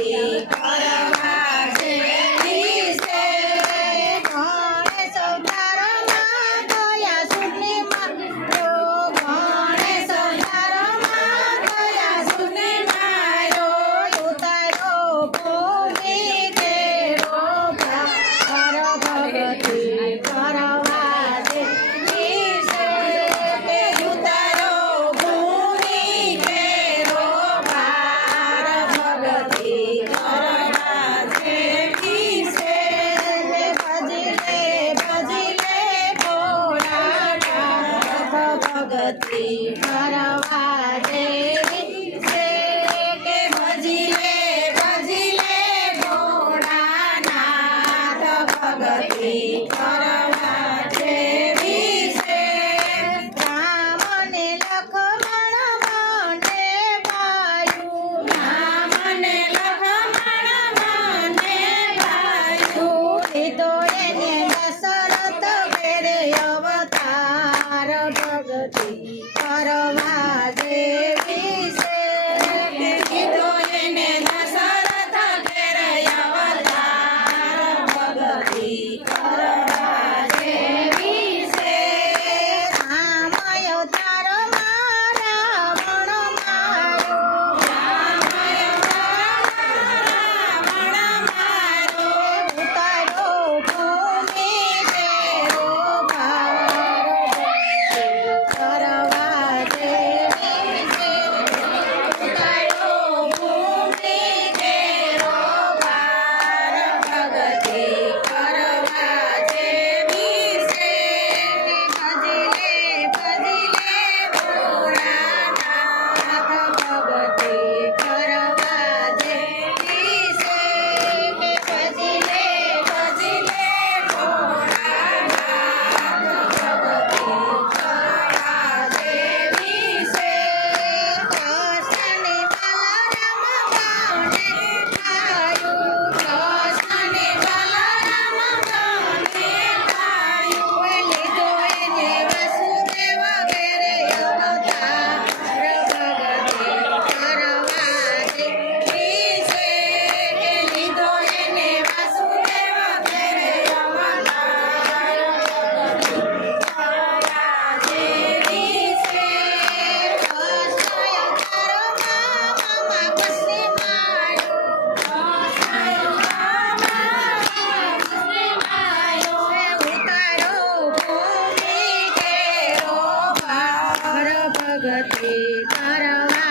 ભગતી કરવા જેવી છે ગણેશ અવતારમાં ગયા સુરની મારો ગણેશ અવતારમાં ગયા સુરની મારો ઉતારો ભૂમિ કેરો ભગતી કરવા જેવી છે કે ઉતારો ભૂમિ કેરો ભગતી કરવા જેવી છે ભજલે ભોળાનાથ ભગતી કરવા જેવી છે કે ભજલે ભોળાનાથ ભગતી કરવા જેવી છે રામને લખમણ મને ભાયું રામને લખમણ મને ભાયું લીધો એને દશરથ ઘેરે અવતાર ભગતી કરવા જેવી છે લીધો એને દશરથ ઘેરે અવતાર ભગતી કરવા જેવી છે રામ અવતારમાં રાવણ મારો રામ અવતારમાં રાવણ મારો ઉતારો ભૂમિ કેરો કરવા જેવી છે ઉતારો ભૂમિ કેરો ભગતી કરવા જેવી છે ભજલે ભોળાનાથ ભગતી કરવા જેવી છે કે ભજલે ભોળાનાથ ભગતી કરવા જેવી છે કૃષ્ણને બલરામ ગાને ગાયું કૃષ્ણને બલરામ ગાને ગાયું લીધો એને વસુદેવ ઘેરે અવતાર ભગતી કરવા જેવી છે કે લીધો એને વસુદેવ ઘેરે અવતાર ભગતી કરવા જેવી છે કૃષ્ણ અવતારમાં મામા કૃષ્ણ માયો ઉતારો ભૂમિ કેરો ભગતી કરવા